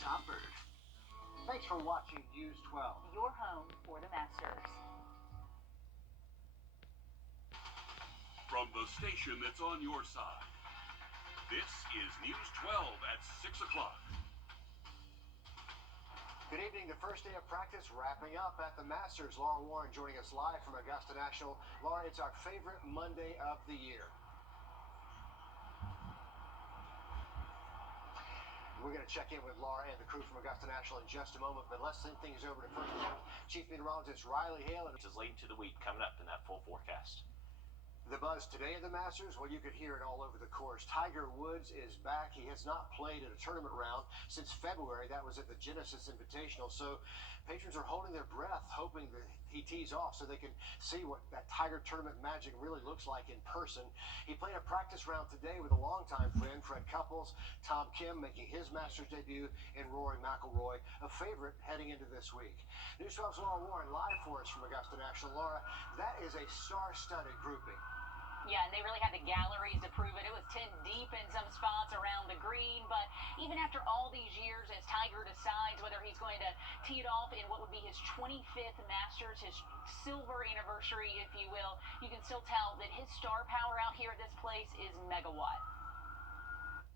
Top Bird. Thanks for watching News 12. Your home for the Masters. From the station that's on your side, this is News 12 at 6 o'clock. Good evening. The first day of practice wrapping up at the Masters. Laura Warren joining us live from Augusta National. Laura, it's our favorite Monday of the year. We're going to check in with Laura and the crew from Augusta National in just a moment, but let's send things over to First Chief Meteorologist Riley Hale. Which is leading to the week coming up in that full forecast. The buzz today at the Masters, well, you could hear it all over the course. Tiger Woods is back. He has not played at a tournament round since February. That was at the Genesis Invitational. So patrons are holding their breath, hoping that he tees off so they can see what that Tiger tournament magic really looks like in person. He played a practice round today with a longtime friend, Fred Couples, Tom Kim making his Masters debut, and Rory McIlroy, a favorite heading into this week. News 12's Laura Warren live for us from Augusta National. Laura, that is a star-studded grouping. Yeah, and they really had the galleries to prove it. It was 10 deep in some spots around the green, but even after all these years, as Tiger decides whether he's going to tee it off in what would be his 25th Masters, his silver anniversary, if you will, you can still tell that his star power out here at this place is megawatt.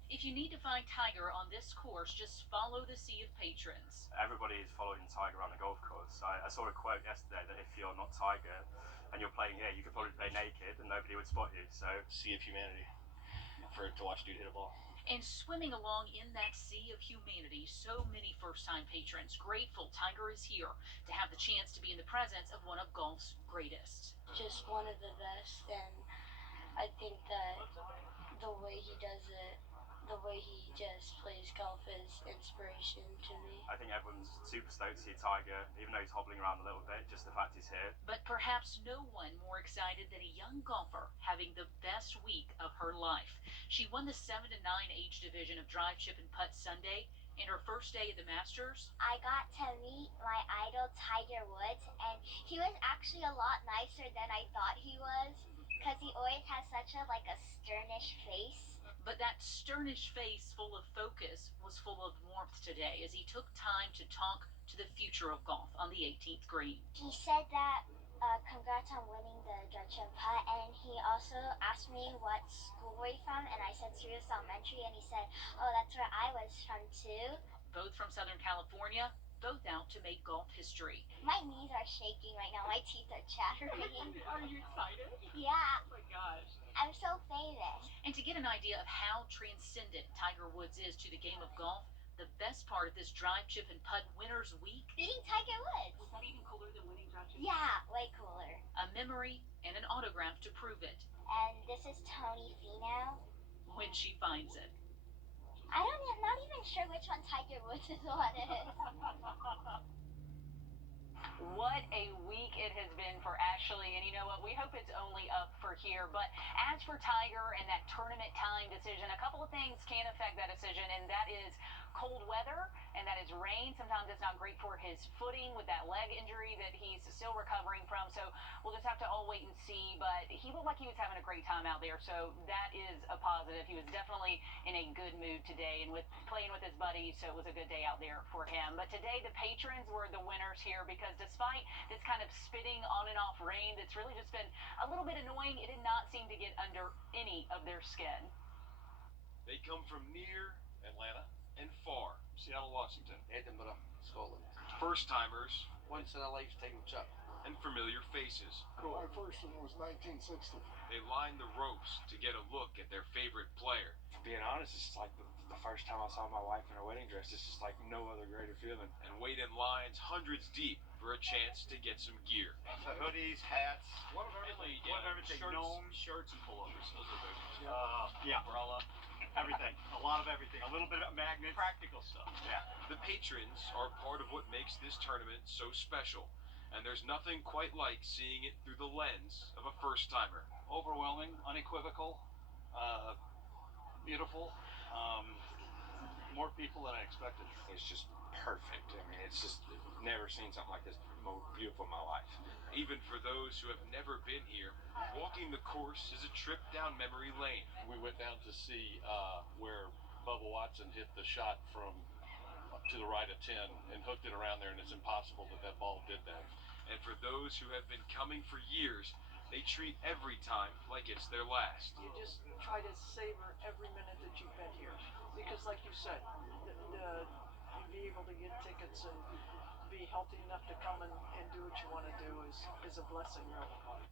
If you need to find Tiger on this course, just follow the sea of patrons. Everybody is following Tiger on the golf course. I saw a quote yesterday that if you're not Tiger and you're playing here, you could probably play naked and nobody would spot you. So, sea of humanity to watch dude hit a ball. And swimming along in that sea of humanity, so many first-time patrons grateful Tiger is here to have the chance to be in the presence of one of golf's greatest. Just one of the best, and I think that the way he does it, the way he just plays golf is inspiration to me. I think everyone's super stoked to see Tiger, even though he's hobbling around a little bit, just the fact he's here. But perhaps no one more excited than a young golfer having the best week of her life. She won the 7 to 9 age division of drive, chip, and putt Sunday. In her first day at the Masters, I got to meet my idol Tiger Woods, and he was actually a lot nicer than I thought he was, because he always has such a sternish face. But that sternish face full of focus was full of warmth today as he took time to talk to the future of golf on the 18th green. He said that congrats on winning the drive, chip, putt, and he also asked me what school were you from, and I said Sirius Elementary, and he said, oh, that's where I was from too. Both from Southern California, both out to make golf history. My knees are shaking right now. My teeth are chattering. Are you excited? Yeah. Oh my gosh. I'm so famous. And to get an idea of how transcendent Tiger Woods is to the game of golf, the best part of this drive, chip, and putt winners week. Beating Tiger Woods. Was that even cooler than winning drive, chip? Yeah, way cooler. A memory and an autograph to prove it. And this is Tony Finau. When she finds it. I'm not even sure which one Tiger Woods is what it is. What a week it has been for Ashley, and you know what, we hope it's only up for here. But as for Tiger and that tournament time decision, a couple of things can affect that decision, and that is cold weather and that is rain. Sometimes it's not great for his footing with that leg injury that he's still recovering from, so we'll just have to all wait and see. But he looked like he was having a great time out there, so that is a positive. He was definitely in a good mood today and with playing with his buddies, so it was a good day out there for him. But today the patrons were the winners here, because despite this kind of spitting on and off rain that's really just been a little bit annoying, it did not seem to get under any of their skin. They come from near Atlanta and far, Seattle, Washington, Edinburgh, Scotland. first-timers, Once in a lifetime trip. and familiar faces. My first one was 1960. They line the ropes to get a look at their favorite player. Being honest, it's like the first time I saw my wife in her wedding dress. It's just like no other greater feeling. And wait in lines hundreds deep for a chance to get some gear. So hoodies, hats, One of everything. shirts, Gnomes, shirts, and pullovers. Those are big. umbrella, everything. A lot of everything. A little bit of magnets. Practical stuff. Yeah. The patrons are part of what makes this tournament so special. And there's nothing quite like seeing it through the lens of a first-timer. Overwhelming, unequivocal, beautiful. More people than I expected. It's just perfect. I mean, it's just never seen something like this more beautiful in my life. Even for those who have never been here, walking the course is a trip down memory lane. We went down to see where Bubba Watson hit the shot from to the right of 10 and hooked it around there, and it's impossible that ball did that. And for those who have been coming for years, they treat every time like it's their last. You just try to savor every minute that you've been here, because like you said, be able to get tickets and be healthy enough to come and do what you want to do is a blessing, really.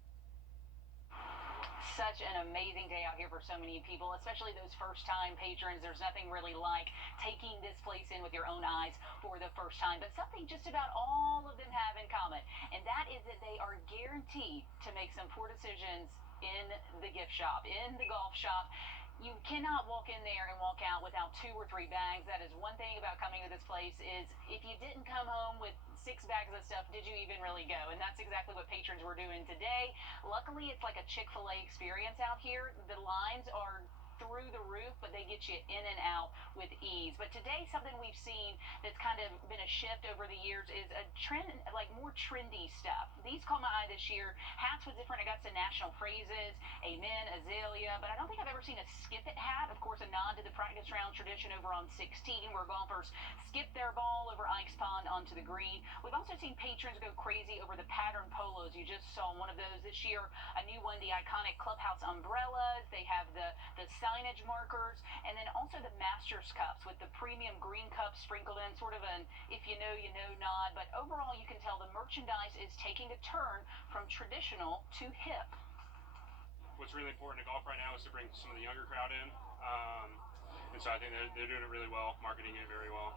Such an amazing day out here for so many people, especially those first-time patrons. There's nothing really like taking this place in with your own eyes for the first time, but something just about all of them have in common, and that is that they are guaranteed to make some poor decisions in the gift shop, in the golf shop. You cannot walk in there and walk out without 2 or 3 bags. That is one thing about coming to this place, is if you didn't come home with 6 bags of stuff, did you even really go? And that's exactly what patrons were doing today. Luckily, it's like a Chick-fil-A experience out here. The lines are through the roof, but they get you in and out with ease. But today, something we've seen that's kind of been a shift over the years is a trend, like more trendy stuff. These caught my eye this year. Hats with different Augusta National phrases, amen, azalea, but I don't think I've ever seen a skip it hat. Of course, a nod to the practice round tradition over on 16, where golfers skip their ball over ice pond onto the green. We've also seen patrons go crazy over the pattern polos. You just saw one of those this year, a new one, the iconic clubhouse umbrellas. They have the signage markers, and then also the Masters cups with the premium green cups sprinkled in, sort of an if you know, you know nod. But overall, you can tell the merchandise is taking a turn from traditional to hip. What's really important to golf right now is to bring some of the younger crowd in, and so I think they're doing it really well, marketing it very well.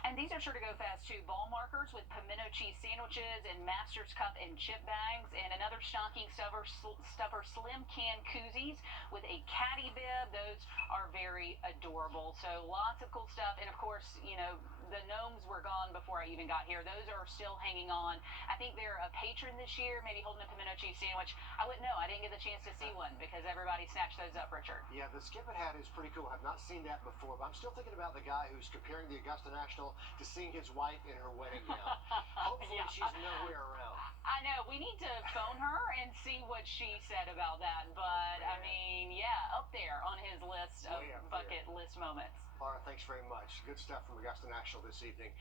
And these are sure to go fast too. Ball markers with pimento cheese sandwiches and Masters cup and chip bags, and another stocking stuffer slim can koozies with a caddy bib. Those are very adorable. So lots of cool stuff. And of course, you know, the gnomes were gone before I even got here. Those are still hanging on. I think they're a patron this year, maybe holding a pimento cheese sandwich. I wouldn't know. I didn't get the chance to see one because everybody snatched those up, Richard. Yeah, the skip it hat is pretty cool. I've not seen that before, but I'm still thinking about the guy who's comparing the Augusta National to seeing his wife in her wedding gown. Hopefully Yeah. she's nowhere around. I know. We need to phone her and see what she said about that. But, I mean, yeah, up there on his list of bucket list moments. Laura, thanks very much. Good stuff from Augusta National this evening.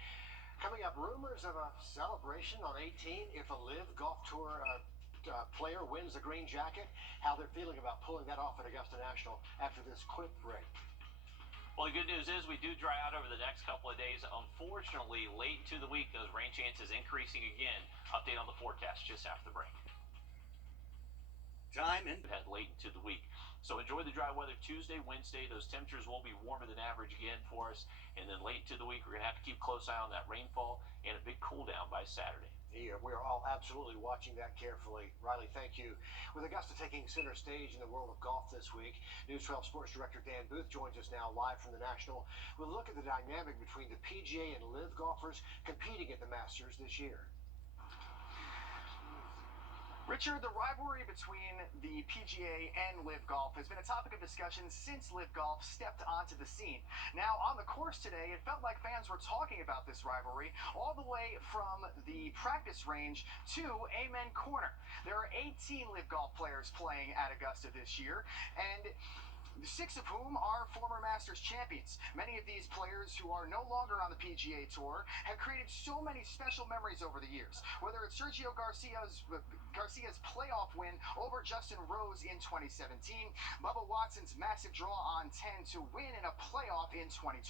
Coming up, rumors of a celebration on 18 if a Live Golf Tour player wins the green jacket. How they're feeling about pulling that off at Augusta National after this quick break. Well, the good news is we do dry out over the next couple of days. Unfortunately, late into the week, those rain chances increasing again. Update on the forecast just after the break. Time and head late into the week. So enjoy the dry weather Tuesday, Wednesday. Those temperatures will be warmer than average again for us. And then late into the week, we're going to have to keep a close eye on that rainfall and a big cool down by Saturday. Yeah, we're all absolutely watching that carefully. Riley, thank you. With Augusta taking center stage in the world of golf this week, News 12 Sports Director Dan Booth joins us now live from the National. We'll look at the dynamic between the PGA and Live golfers competing at the Masters this year. Richard, the rivalry between the PGA and Live Golf has been a topic of discussion since Live Golf stepped onto the scene. Now, on the course today, it felt like fans were talking about this rivalry all the way from the practice range to Amen Corner. There are 18 Live Golf players playing at Augusta this year, and 6 of whom are former Masters champions. Many of these players who are no longer on the PGA Tour have created so many special memories over the years. Whether it's Sergio Garcia's playoff win over Justin Rose in 2017, Bubba Watson's massive draw on 10 to win in a playoff in 2012,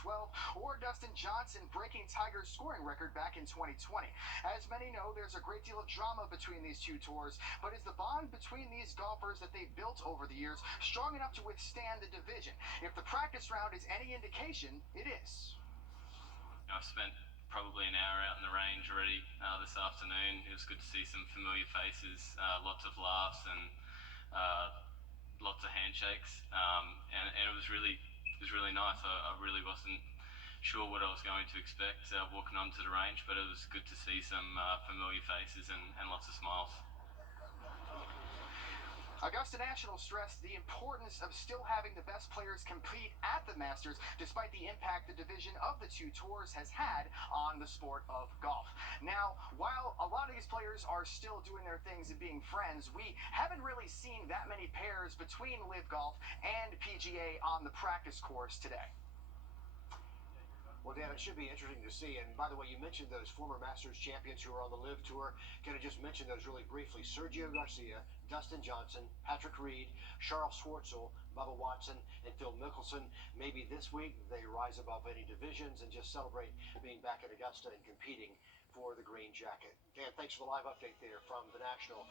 or Dustin Johnson breaking Tiger's scoring record back in 2020. As many know, there's a great deal of drama between these two tours, but is the bond between these golfers that they've built over the years strong enough to withstand the division? If the practice round is any indication, it is. I've spent probably an hour out in the range already this afternoon. It was good to see some familiar faces, lots of laughs and lots of handshakes, and it was really nice. I really wasn't sure what I was going to expect walking onto the range, but it was good to see some familiar faces and lots of smiles. Augusta National stressed the importance of still having the best players compete at the Masters, despite the impact the division of the two tours has had on the sport of golf. Now, while a lot of these players are still doing their things and being friends, we haven't really seen that many pairs between Live Golf and PGA on the practice course today. that should be interesting to see. And by the way, you mentioned those former Masters champions who are on the Live Tour. Can I just mention those really briefly? Sergio Garcia, Dustin Johnson, Patrick Reed, Charles Schwartzel, Bubba Watson, and Phil Mickelson. Maybe this week they rise above any divisions and just celebrate being back at Augusta and competing for the green jacket. Dan, thanks for the live update there from the National.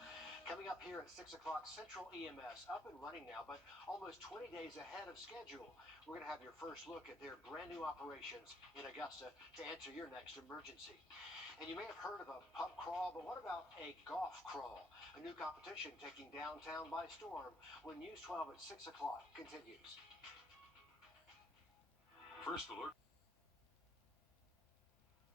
Coming up here at 6 o'clock, Central EMS up and running now, but almost 20 days ahead of schedule. We're going to have your first look at their brand new operations in Augusta to answer your next emergency. And you may have heard of a pub crawl, but what about a golf crawl? A new competition taking downtown by storm when News 12 at 6 o'clock continues. First alert.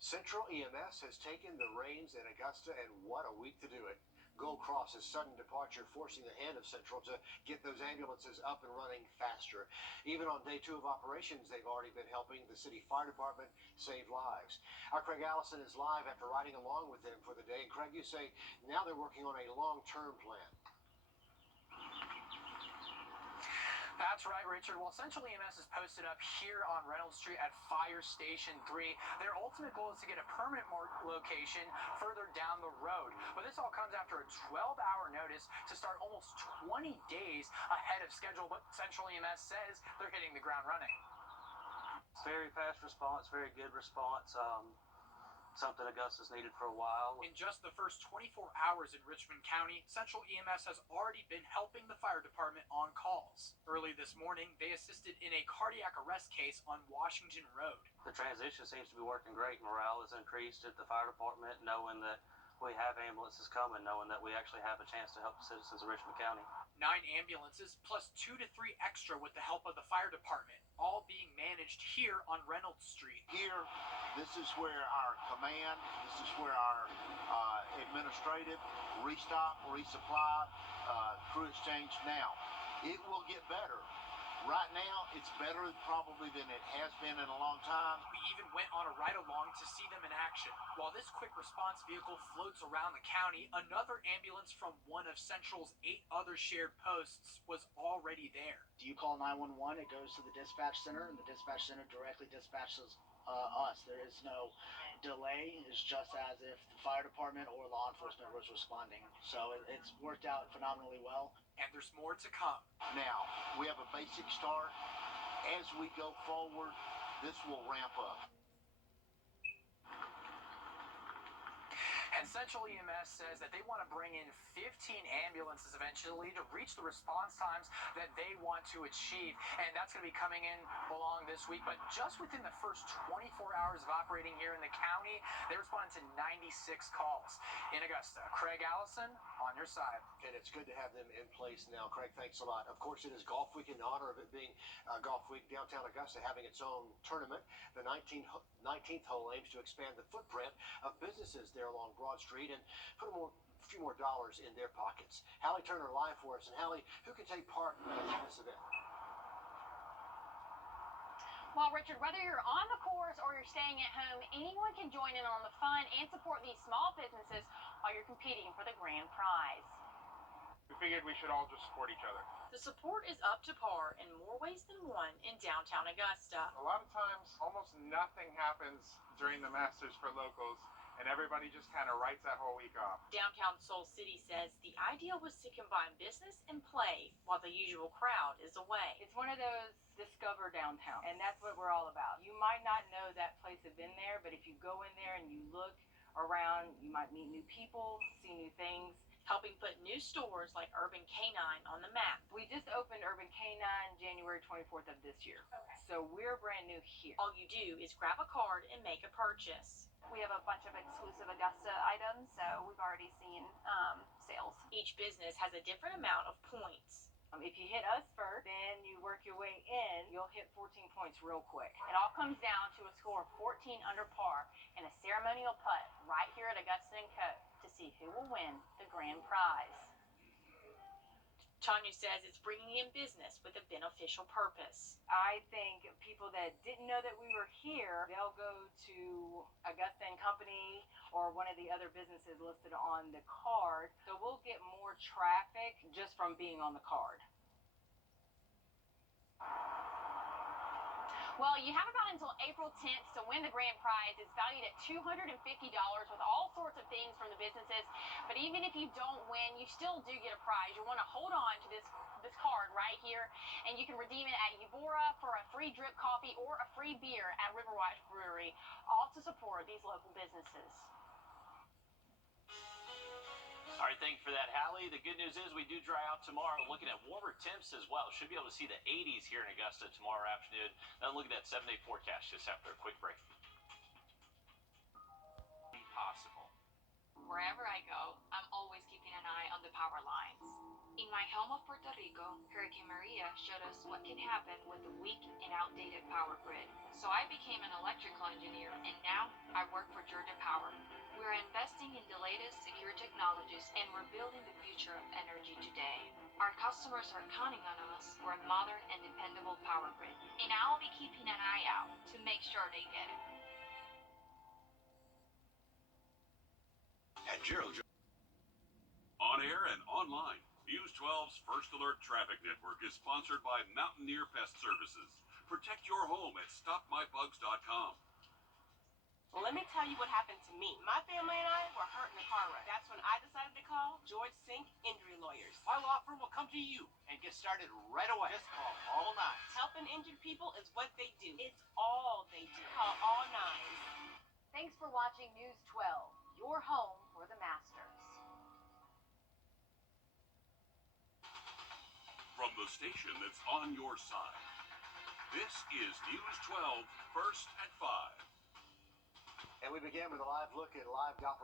Central EMS has taken the reins in Augusta, and what a week to do it. Gold Cross's sudden departure forcing the hand of Central to get those ambulances up and running faster. Even on day 2 of operations, they've already been helping the city fire department save lives. Our Craig Allison is live after riding along with them for the day. And Craig, you say now they're working on a long-term plan. That's right, Richard. Well, Central EMS is posted up here on Reynolds Street at Fire Station 3. Their ultimate goal is to get a permanent location further down the road. But this all comes after a 12-hour notice to start almost 20 days ahead of schedule. But Central EMS says they're hitting the ground running. Very fast response, very good response. Something Augusta's needed for a while. In just the first 24 hours in Richmond County, Central EMS has already been helping the fire department on calls. Early this morning, they assisted in a cardiac arrest case on Washington Road. The transition seems to be working great. Morale has increased at the fire department, knowing that we have ambulances coming, knowing that we actually have a chance to help the citizens of Richmond County. 9 ambulances plus 2 to 3 extra with the help of the fire department, all being managed here on Reynolds Street. Here, this is where our command, this is where our administrative, restock, resupply, crew exchange. Now, it will get better. Right now, it's better probably than it has been in a long time. We even went on a ride-along to see them in action. While this quick response vehicle floats around the county, another ambulance from one of Central's 8 other shared posts was already there. Do you call 911? It goes to the dispatch center, and the dispatch center directly dispatches us. There is no delay. It's just as if the fire department or law enforcement was responding. So it's worked out phenomenally well. And there's more to come. Now, we have a basic start. As we go forward, this will ramp up. And Central EMS says that they want to bring in 15 ambulances eventually to reach the response times that they want to achieve. And that's going to be coming in along this week. But just within the first 24 hours of operating here in the county, they responded to 96 calls. In Augusta, Craig Allison on your side. And it's good to have them in place now. Craig, thanks a lot. Of course, it is Golf Week in honor of it being Golf Week. Downtown Augusta having its own tournament. The 19th hole aims to expand the footprint of businesses there along Broad Street and put a few more dollars in their pockets. Hallie Turner live for us. And Hallie, who can take part in this event? Well, Richard, whether you're on the course or you're staying at home, anyone can join in on the fun and support these small businesses while you're competing for the grand prize. We figured we should all just support each other. The support is up to par in more ways than one in downtown Augusta. A lot of times, almost nothing happens during the Masters for locals, and everybody just kind of writes that whole week off. Downtown Soul City says the idea was to combine business and play while the usual crowd is away. It's one of those discover downtown, and that's what we're all about. You might not know that place have been there, but if you go in there and you look around, you might meet new people, see new things. Helping put new stores like Urban Canine on the map. We just opened Urban Canine January 24th of this year. Okay. So we're brand new here. All you do is grab a card and make a purchase. We have a bunch of exclusive Augusta items, so we've already seen sales. Each business has a different amount of points. If you hit us first, then you work your way in, you'll hit 14 points real quick. It all comes down to a score of 14 under par and a ceremonial putt right here at Augusta & Co. to see who will win the grand prize. Tanya says it's bringing in business with a beneficial purpose. I think people that didn't know that we were here, they'll go to Augusta & Company or one of the other businesses listed on the card. So we'll get more traffic just from being on the card. Well, you have about until April 10th to win the grand prize. It's valued at $250 with all sorts of things from the businesses. But even if you don't win, you still do get a prize. You want to hold on to this card right here, and you can redeem it at Eubora for a free drip coffee or a free beer at Wrdw, all to support these local businesses. All right, thank you for that, Hallie. The good news is we do dry out tomorrow. Looking at warmer temps as well. Should be able to see the 80s here in Augusta tomorrow afternoon. Now look at that 7-day forecast just after a quick break. Possible. Wherever I go, I'm always keeping an eye on the power lines. In my home of Puerto Rico, Hurricane Maria showed us what can happen with a weak and outdated power grid. So I became an electrical engineer, and now I work for Wrdw. We're investing in the latest secure technologies, and we're building the future of energy today. Our customers are counting on us for a modern and dependable power grid, and I'll be keeping an eye out to make sure they get it. At Gerald. On air and online, News 12's First Alert Traffic Network is sponsored by Mountaineer Pest Services. Protect your home at StopMyBugs.com. Well, let me tell you what happened to me. My family and I were hurt in a car wreck. That's when I decided to call George Sink Injury Lawyers. My law firm will come to you and get started right away. Just call all nines. Helping injured people is what they do. It's all they do. Call all nines. Thanks for watching News 12, your home for the Masters. From the station that's on your side, this is News 12, First at 5. And we begin with a live look at live golf.